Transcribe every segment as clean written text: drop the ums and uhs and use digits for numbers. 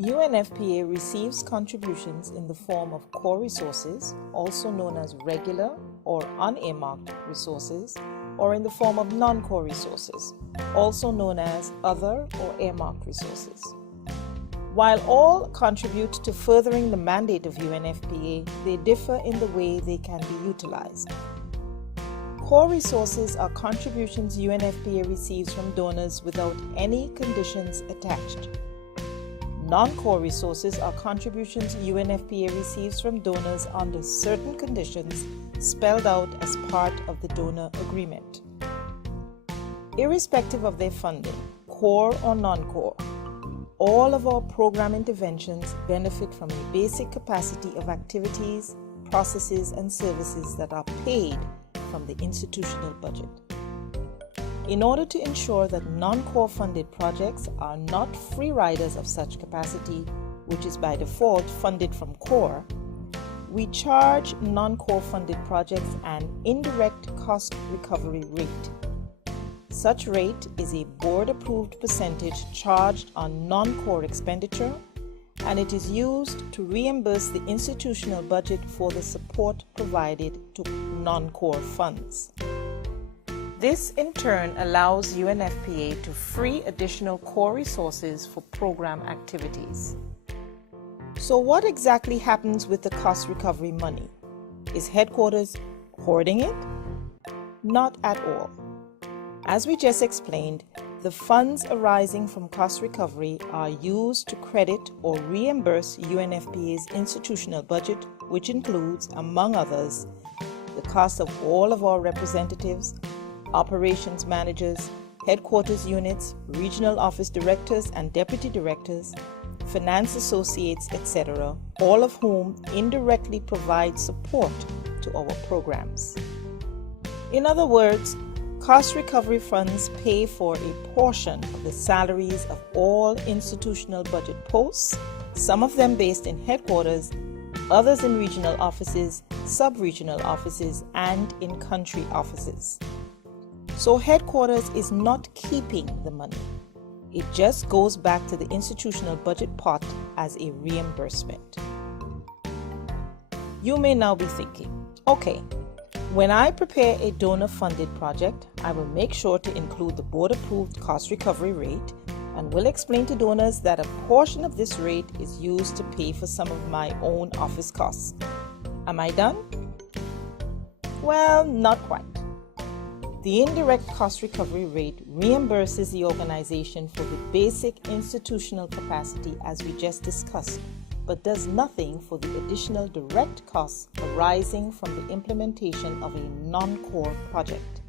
UNFPA receives contributions in the form of core resources, also known as regular or unearmarked resources, or in the form of non-core resources, also known as other or earmarked resources. While all contribute to furthering the mandate of UNFPA, they differ in the way they can be utilized. Core resources are contributions UNFPA receives from donors without any conditions attached. Non-core resources are contributions UNFPA receives from donors under certain conditions spelled out as part of the donor agreement. Irrespective of their funding, core or non-core, all of our program interventions benefit from a basic capacity of activities, processes, and services that are paid from the institutional budget. In order to ensure that non-core funded projects are not free riders of such capacity, which is by default funded from core, we charge non-core funded projects an indirect cost recovery rate. Such rate is a board-approved percentage charged on non-core expenditure, and it is used to reimburse the institutional budget for the support provided to non-core funds. This in turn allows UNFPA to free additional core resources for program activities. So what exactly happens with the cost recovery money? Is headquarters hoarding it? Not at all. As we just explained, the funds arising from cost recovery are used to credit or reimburse UNFPA's institutional budget, which includes, among others, the cost of all of our representatives, operations managers, headquarters units, regional office directors and deputy directors, finance associates, etc., all of whom indirectly provide support to our programs. In other words, cost recovery funds pay for a portion of the salaries of all institutional budget posts, some of them based in headquarters, others in regional offices, sub-regional offices, and in country offices. So headquarters is not keeping the money. It just goes back to the institutional budget pot as a reimbursement. You may now be thinking, okay, when I prepare a donor-funded project, I will make sure to include the board-approved cost recovery rate and will explain to donors that a portion of this rate is used to pay for some of my own office costs. Am I done? Well, not quite. The indirect cost recovery rate reimburses the organization for the basic institutional capacity as we just discussed, but does nothing for the additional direct costs arising from the implementation of a non-core project.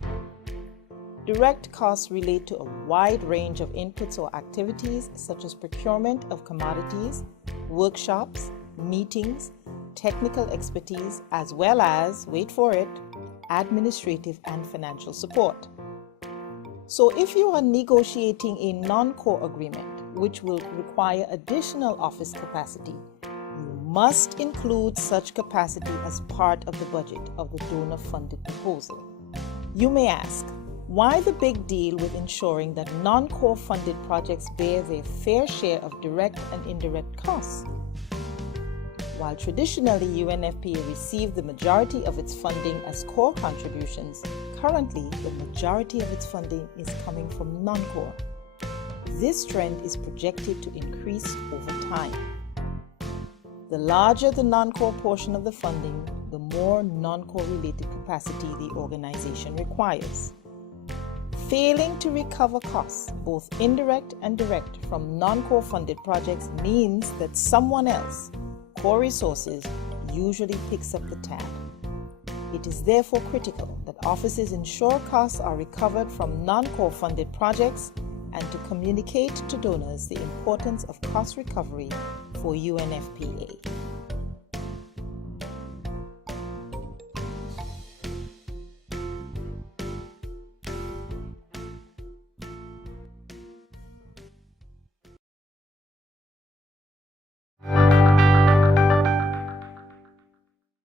Direct costs relate to a wide range of inputs or activities such as procurement of commodities, workshops, meetings, technical expertise, as well as, wait for it, administrative and financial support. So if you are negotiating a non-core agreement, which will require additional office capacity, you must include such capacity as part of the budget of the donor-funded proposal. You may ask, why the big deal with ensuring that non-core funded projects bear their fair share of direct and indirect costs? While traditionally UNFPA received the majority of its funding as core contributions, currently the majority of its funding is coming from non-core. This trend is projected to increase over time. The larger the non-core portion of the funding, the more non-core related capacity the organization requires. Failing to recover costs, both indirect and direct, from non-core funded projects means that someone else, core resources, usually picks up the tab. It is therefore critical that offices ensure costs are recovered from non-core funded projects and to communicate to donors the importance of cost recovery for UNFPA.